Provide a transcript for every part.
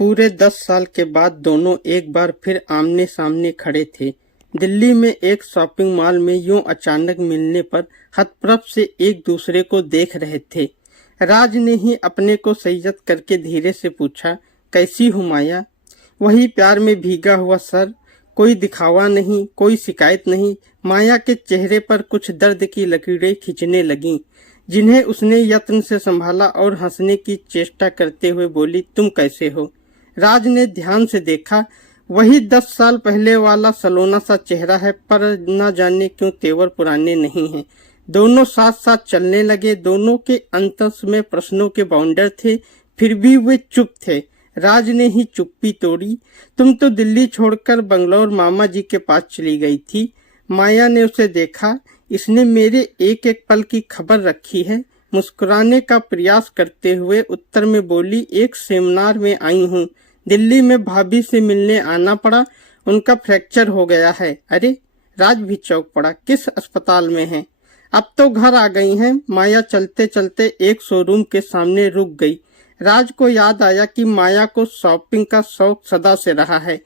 पूरे 10 साल के बाद दोनों एक बार फिर आमने सामने खड़े थे। दिल्ली में एक शॉपिंग मॉल में यूं अचानक मिलने पर हतप्रभ से एक दूसरे को देख रहे थे। राज ने ही अपने को संयत करके धीरे से पूछा, कैसी हो माया? वही प्यार में भीगा हुआ सर, कोई दिखावा नहीं, कोई शिकायत नहीं। माया के चेहरे पर कुछ दर्द की लकीरें खिंचने लगीं, जिन्हें उसने यत्न से संभाला और हंसने की चेष्टा करते हुए बोली, तुम कैसे हो? राज ने ध्यान से देखा। वही 10 साल पहले वाला सलोना सा चेहरा है, पर न जाने क्यों तेवर पुराने नहीं हैं। दोनों साथ साथ चलने लगे। दोनों के अंतस में प्रश्नों के बाउंडर थे, फिर भी वे चुप थे। राज ने ही चुप्पी तोड़ी। तुम तो दिल्ली छोड़कर बंगलौर मामा जी के पास चली गई थी। माया ने उसे देखा। इसने मेरे एक एक पल की खबर रखी है। मुस्कुराने का प्रयास करते हुए उत्तर में बोली, एक सेमिनार में आई हूँ। दिल्ली में भाभी से मिलने आना पड़ा, उनका फ्रैक्चर हो गया है। अरे, राज भी चौंक पड़ा। किस अस्पताल में है? अब तो घर आ गई हैं। माया चलते चलते एक शोरूम के सामने रुक गई। राज को याद आया कि माया को शॉपिंग का शौक सदा से रहा है।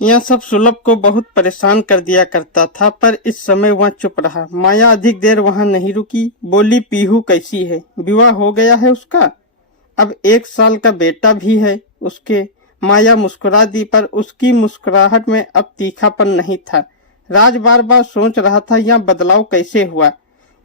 यह सब सुलभ को बहुत परेशान कर दिया करता था, पर इस समय वह चुप रहा। माया अधिक देर वहां नहीं रुकी। बोली, पीहू कैसी है? विवाह हो गया है उसका? अब 1 साल का बेटा भी है उसके। माया मुस्कुरा दी, पर उसकी मुस्कुराहट में अब तीखापन नहीं था। राज बार बार सोच रहा था, यह बदलाव कैसे हुआ?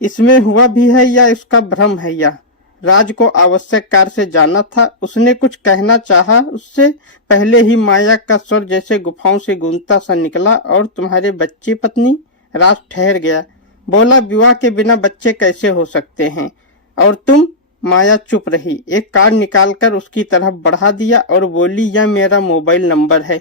इसमें हुआ भी है या इसका भ्रम है? या राज को आवश्यक कार्य से जाना था। उसने कुछ कहना चाहा, उससे पहले ही माया का स्वर जैसे गुफाओं से गूंजता सा निकला, और तुम्हारे बच्चे पत्नी? राज ठहर गया। बोला, विवाह के बिना बच्चे कैसे हो सकते हैं? और तुम? माया चुप रही। एक कार्ड निकालकर उसकी तरफ बढ़ा दिया और बोली, यह मेरा मोबाइल नंबर है।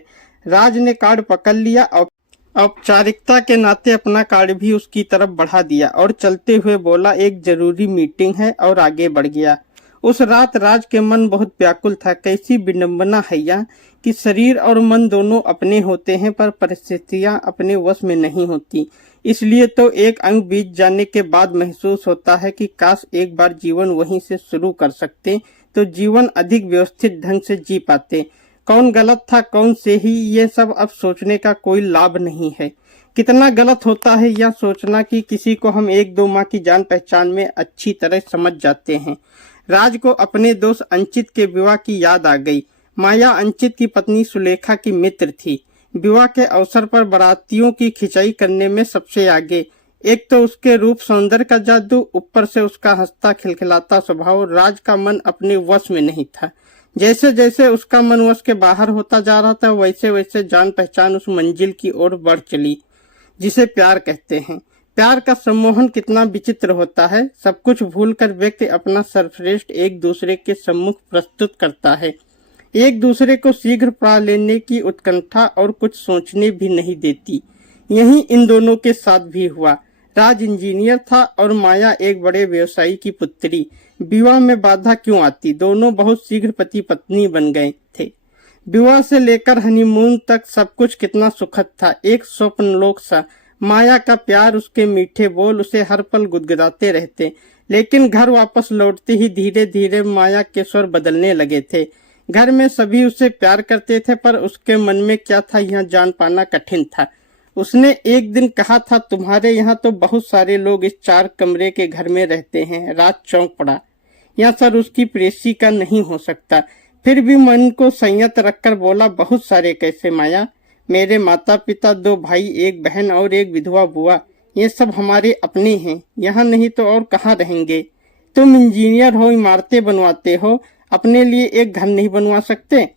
राज ने कार्ड पकड़ लिया और औपचारिकता के नाते अपना कार्ड भी उसकी तरफ बढ़ा दिया और चलते हुए बोला, एक जरूरी मीटिंग है, और आगे बढ़ गया। उस रात राज के मन बहुत व्याकुल था। कैसी विडंबना है यह कि शरीर और मन दोनों अपने होते हैं, पर परिस्थितियां अपने वश में नहीं होती। इसलिए तो एक अंग बीत जाने के बाद महसूस होता है कि काश एक बार जीवन वहीं से शुरू कर सकते, तो जीवन अधिक व्यवस्थित ढंग से जी पाते। कौन गलत था, कौन सही, ये सब अब सोचने का कोई लाभ नहीं है। कितना गलत होता है यह सोचना कि किसी को हम 1-2 माह की जान पहचान में अच्छी तरह समझ जाते हैं। राज को अपने दोस्त अंचित के विवाह की याद आ गई। माया अंचित की पत्नी सुलेखा की मित्र थी। विवाह के अवसर पर बारातियों की खिंचाई करने में सबसे आगे। एक तो उसके रूप सौंदर्य का जादू, ऊपर से उसका हंसता खिलखिलाता स्वभाव। राज का मन अपने वश में नहीं था। जैसे जैसे उसका मन वश के बाहर होता जा रहा था, वैसे वैसे जान पहचान उस मंजिल की ओर बढ़ चली जिसे प्यार कहते हैं। प्यार का सम्मोहन कितना विचित्र होता है। सब कुछ भूलकर व्यक्ति अपना सर्वश्रेष्ठ एक दूसरे के सम्मुख प्रस्तुत करता है। एक दूसरे को शीघ्र पा लेने की उत्कंठा और कुछ सोचने भी नहीं देती। यही इन दोनों के साथ भी हुआ। राज इंजीनियर था और माया एक बड़े व्यवसायी की पुत्री। विवाह में बाधा क्यों आती? दोनों बहुत शीघ्र पति पत्नी बन गए थे। विवाह से लेकर हनीमून तक सब कुछ कितना सुखद था, एक स्वप्नलोक सा। माया का प्यार, उसके मीठे बोल उसे हर पल गुदगुदाते रहते। लेकिन घर वापस लौटते ही धीरे धीरे माया के स्वर बदलने लगे थे। घर में सभी उसे प्यार करते थे, पर उसके मन में क्या था यह जान पाना कठिन था। उसने एक दिन कहा था, तुम्हारे यहाँ तो बहुत सारे लोग इस 4 कमरे के घर में रहते हैं। राज चौंक पड़ा। यह सर उसकी प्रेसी का नहीं हो सकता। फिर भी मन को संयत रखकर बोला, बहुत सारे कैसे माया? मेरे माता पिता, 2 भाई, 1 बहन और 1 विधवा बुआ, ये सब हमारे अपने हैं। यहाँ नहीं तो और कहाँ रहेंगे? तुम इंजीनियर हो, इमारतें बनवाते हो, अपने लिए एक घर नहीं बनवा सकते?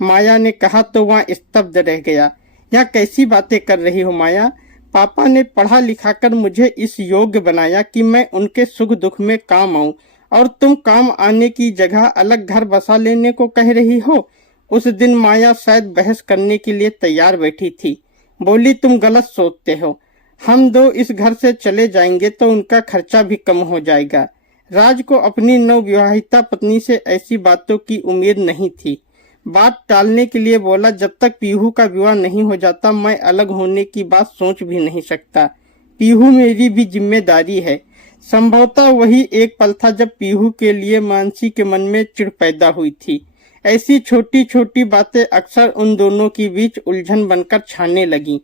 माया ने कहा तो वह स्तब्ध रह गया। यह कैसी बातें कर रही हो माया? पापा ने पढ़ा लिखा कर मुझे इस योग्य बनाया कि मैं उनके सुख दुख में काम आऊं, और तुम काम आने की जगह अलग घर बसा लेने को कह रही हो। उस दिन माया शायद बहस करने के लिए तैयार बैठी थी। बोली, तुम गलत सोचते हो। हम 2 इस घर से चले जाएंगे तो उनका खर्चा भी कम हो जाएगा। राज को अपनी नवविवाहिता पत्नी से ऐसी बातों की उम्मीद नहीं थी। बात टालने के लिए बोला, जब तक पीहू का विवाह नहीं हो जाता मैं अलग होने की बात सोच भी नहीं सकता। पीहू मेरी भी जिम्मेदारी है। संभवतः वही एक पल था जब पीहू के लिए मानसी के मन में चिढ़ पैदा हुई थी। ऐसी छोटी छोटी बातें अक्सर उन दोनों के बीच उलझन बनकर छाने लगी।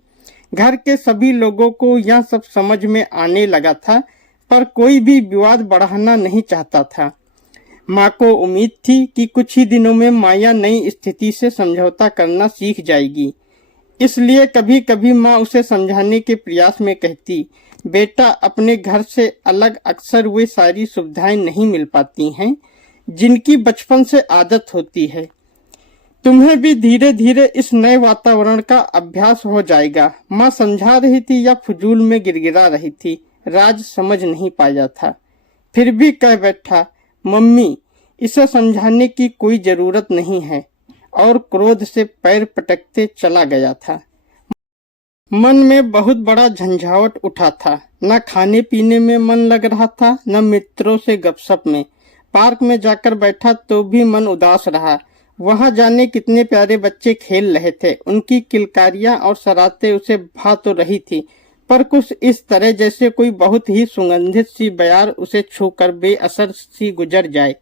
घर के सभी लोगों को यह सब समझ में आने लगा था, पर कोई भी विवाद बढ़ाना नहीं चाहता था। माँ को उम्मीद थी कि कुछ ही दिनों में माया नई स्थिति से समझौता करना सीख जाएगी। इसलिए कभी कभी माँ उसे समझाने के प्रयास में कहती, बेटा, अपने घर से अलग अक्सर वे सारी सुविधाएं नहीं मिल पाती हैं जिनकी बचपन से आदत होती है। तुम्हें भी धीरे धीरे इस नए वातावरण का अभ्यास हो जाएगा। माँ समझा रही थी या फजूल में गिड़गिड़ा रही थी, राज समझ नहीं पाया था। फिर भी कह बैठा, मम्मी, इसे समझाने की कोई जरूरत नहीं है, और क्रोध से पैर पटकते चला गया था। मन में बहुत बड़ा झंझावट उठा था। न खाने पीने में मन लग रहा था, न मित्रों से गपशप में। पार्क में जाकर बैठा तो भी मन उदास रहा। वहां जाने कितने प्यारे बच्चे खेल रहे थे। उनकी किलकारियां और शरारतें उसे भा तो रही थी, पर कुछ इस तरह जैसे कोई बहुत ही सुगंधित सी बयार उसे छूकर बेअसर सी गुजर जाए।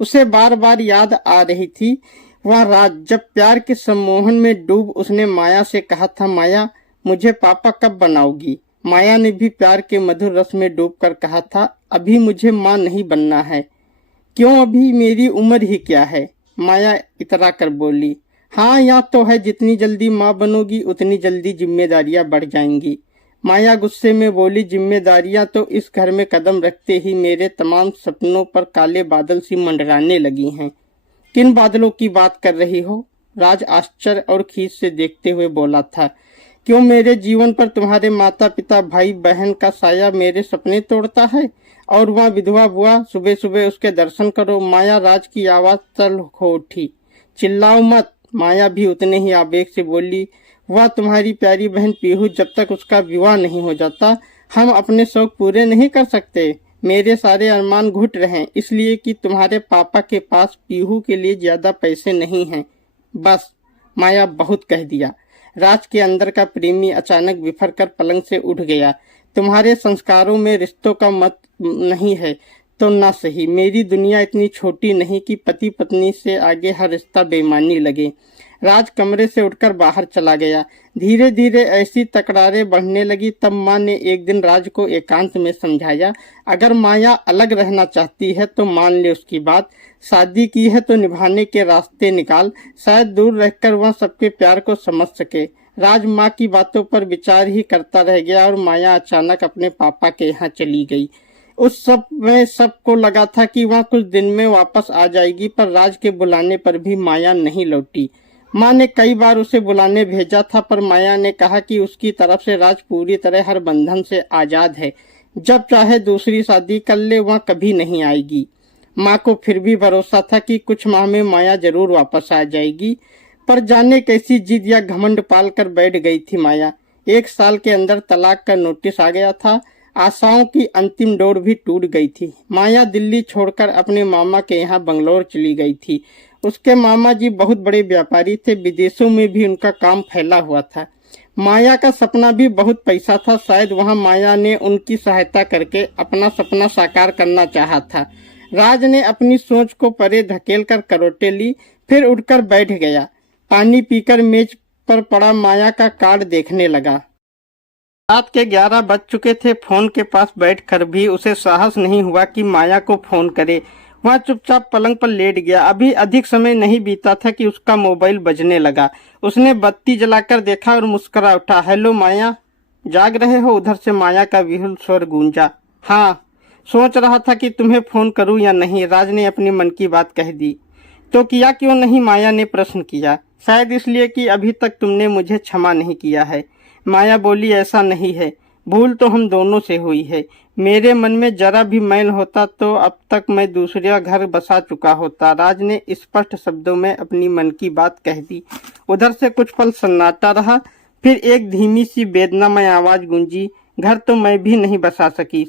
उसे बार बार याद आ रही थी वह रात जब प्यार के सम्मोहन में डूब उसने माया से कहा था, माया, मुझे पापा कब बनाओगी। माया ने भी प्यार के मधुर रस में डूबकर कहा था, अभी मुझे माँ नहीं बनना है। क्यों, अभी मेरी उम्र ही क्या है। माया इतरा कर बोली, हाँ या तो है, जितनी जल्दी माँ बनोगी उतनी जल्दी जिम्मेदारियां बढ़ जाएंगी। माया गुस्से में बोली, जिम्मेदारियां तो इस घर में कदम रखते ही मेरे तमाम सपनों पर काले बादल सी मंडराने लगी हैं। किन बादलों की बात कर रही हो। राज आश्चर्य और खीज से देखते हुए बोला था, क्यों, मेरे जीवन पर तुम्हारे माता पिता भाई बहन का साया मेरे सपने तोड़ता है। और वहाँ विधवा बुआ, सुबह सुबह उसके दर्शन करो। माया राज की आवाज तल हो उठी। चिल्लाओ मत। माया भी उतने ही आवेग से बोली, वह तुम्हारी प्यारी बहन पीहू, जब तक उसका विवाह नहीं हो जाता हम अपने शौक पूरे नहीं कर सकते। मेरे सारे अरमान घुट रहे, इसलिए कि तुम्हारे पापा के पास पीहू के लिए ज्यादा पैसे नहीं हैं। बस, माया, बहुत कह दिया। राज के अंदर का प्रेमी अचानक बिफर कर पलंग से उठ गया। तुम्हारे संस्कारों में रिश्तों का मत नहीं है तो ना सही। मेरी दुनिया इतनी छोटी नहीं कि पति पत्नी से आगे हर रिश्ता बेईमानी लगे। राज कमरे से उठकर बाहर चला गया। धीरे धीरे ऐसी तकरारें बढ़ने लगी। तब माँ ने एक दिन राज को एकांत में समझाया, अगर माया अलग रहना चाहती है तो मान ले उसकी बात। शादी की है तो निभाने के रास्ते निकाल। शायद दूर रहकर वह सबके प्यार को समझ सके। राज माँ की बातों पर विचार ही करता रह गया और माया अचानक अपने पापा के यहाँ चली गई। उस सब में सबको लगा था कि वह कुछ दिन में वापस आ जाएगी, पर राज के बुलाने पर भी माया नहीं लौटी। माँ ने कई बार उसे बुलाने भेजा था, पर माया ने कहा कि उसकी तरफ से राज पूरी तरह हर बंधन से आजाद है। जब चाहे दूसरी शादी कर ले, वह कभी नहीं आएगी। माँ को फिर भी भरोसा था कि कुछ माह में माया जरूर वापस आ जाएगी, पर जाने कैसी जिद या घमंड पाल कर बैठ गई थी माया। 1 साल के अंदर तलाक का नोटिस आ गया था। आशाओं की अंतिम डोर भी टूट गई थी। माया दिल्ली छोड़कर अपने मामा के यहाँ बंगलौर चली गई थी। उसके मामा जी बहुत बड़े व्यापारी थे, विदेशों में भी उनका काम फैला हुआ था। माया का सपना भी बहुत पैसा था। शायद वहाँ माया ने उनकी सहायता करके अपना सपना साकार करना चाहा था। राज ने अपनी सोच को परे धकेल कर करवटें ली, फिर उठकर बैठ गया। पानी पीकर मेज पर पड़ा माया का कार्ड देखने लगा। रात के 11 बज चुके थे। फोन के पास बैठकर भी उसे साहस नहीं हुआ कि माया को फोन करे। वह चुपचाप पलंग पर लेट गया। अभी अधिक समय नहीं बीता था कि उसका मोबाइल बजने लगा। उसने बत्ती जलाकर देखा और मुस्कुरा उठा, हेलो माया, जाग रहे हो। उधर से माया का विहुल स्वर गूंजा। हाँ, सोच रहा था कि तुम्हें फोन करूं या नहीं। राज ने अपनी मन की बात कह दी। तो किया क्यों नहीं, माया ने प्रश्न किया। शायद इसलिए कि अभी तक तुमने मुझे क्षमा नहीं किया है। माया बोली, ऐसा नहीं है, भूल तो हम दोनों से हुई है। मेरे मन में जरा भी मैल होता तो अब तक मैं दूसरा घर बसा चुका होता। राज ने स्पष्ट शब्दों में अपनी मन की बात कह दी। उधर से कुछ पल सन्नाटा रहा, फिर एक धीमी सी वेदनामय आवाज गूंजी, घर तो मैं भी नहीं बसा सकी।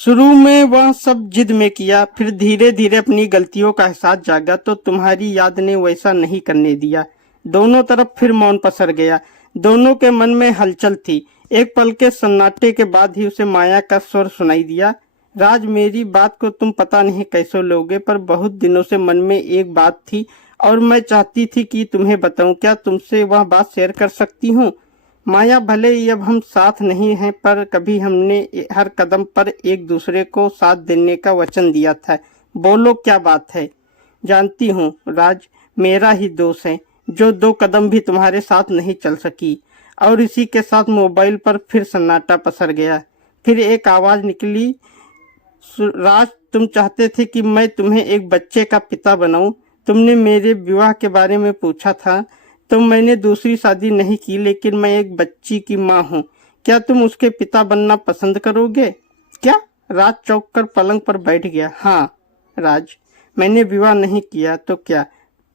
शुरू में वह सब जिद में किया, फिर धीरे धीरे अपनी गलतियों का एहसास जागा तो तुम्हारी याद ने वैसा नहीं करने दिया। दोनों तरफ फिर मौन पसर गया। दोनों के मन में हलचल थी। एक पल के सन्नाटे के बाद ही उसे माया का स्वर सुनाई दिया, राज, मेरी बात को तुम पता नहीं कैसे लोगे, पर बहुत दिनों से मन में एक बात थी और मैं चाहती थी कि तुम्हें बताऊं। क्या तुमसे वह बात शेयर कर सकती हूँ? माया, भले ही अब हम साथ नहीं हैं, पर कभी हमने हर कदम पर एक दूसरे को साथ देने का वचन दिया था। बोलो क्या बात है? जानती हूँ राज, मेरा ही दोष है जो 2 कदम भी तुम्हारे साथ नहीं चल सकी। और इसी के साथ मोबाइल पर फिर सन्नाटा पसर गया। फिर एक आवाज निकली, राज, तुम चाहते थे कि मैं तुम्हें एक बच्चे का पिता बनाऊं। तुमने मेरे विवाह के बारे में पूछा था, तो मैंने दूसरी शादी नहीं की, लेकिन मैं एक बच्ची की माँ हूँ। क्या तुम उसके पिता बनना पसंद करोगे? क्या? राज चौंक कर पलंग पर बैठ गया। हाँ राज, मैंने विवाह नहीं किया तो क्या,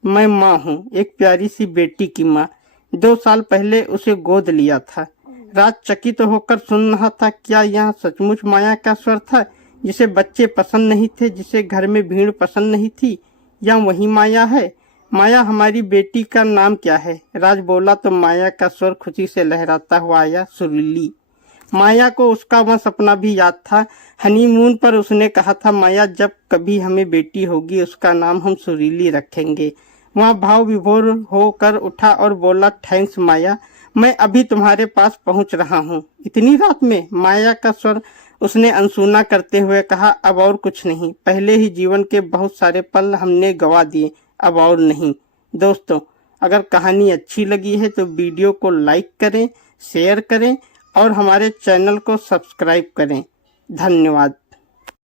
मैं माँ हूँ, एक प्यारी सी बेटी की माँ। 2 साल पहले उसे गोद लिया था। राज चकित होकर सुन रहा था। क्या यह सचमुच माया का स्वर था, जिसे बच्चे पसंद नहीं थे, जिसे घर में भीड़ पसंद नहीं थी? या वही माया है? माया, हमारी बेटी का नाम क्या है? राज बोला तो माया का स्वर खुशी से लहराता हुआ आया, सुरीली। माया को उसका वह सपना भी याद था। हनीमून पर उसने कहा था, माया, जब कभी हमें बेटी होगी उसका नाम हम सुरीली रखेंगे। वह भाव विभोर होकर उठा और बोला, थैंक्स माया, मैं अभी तुम्हारे पास पहुंच रहा हूँ। इतनी रात में? माया का स्वर उसने अनसुना करते हुए कहा, अब और कुछ नहीं। पहले ही जीवन के बहुत सारे पल हमने गवा दिए, अब और नहीं। दोस्तों, अगर कहानी अच्छी लगी है तो वीडियो को लाइक करें, शेयर करें और हमारे चैनल को सब्सक्राइब करें। धन्यवाद।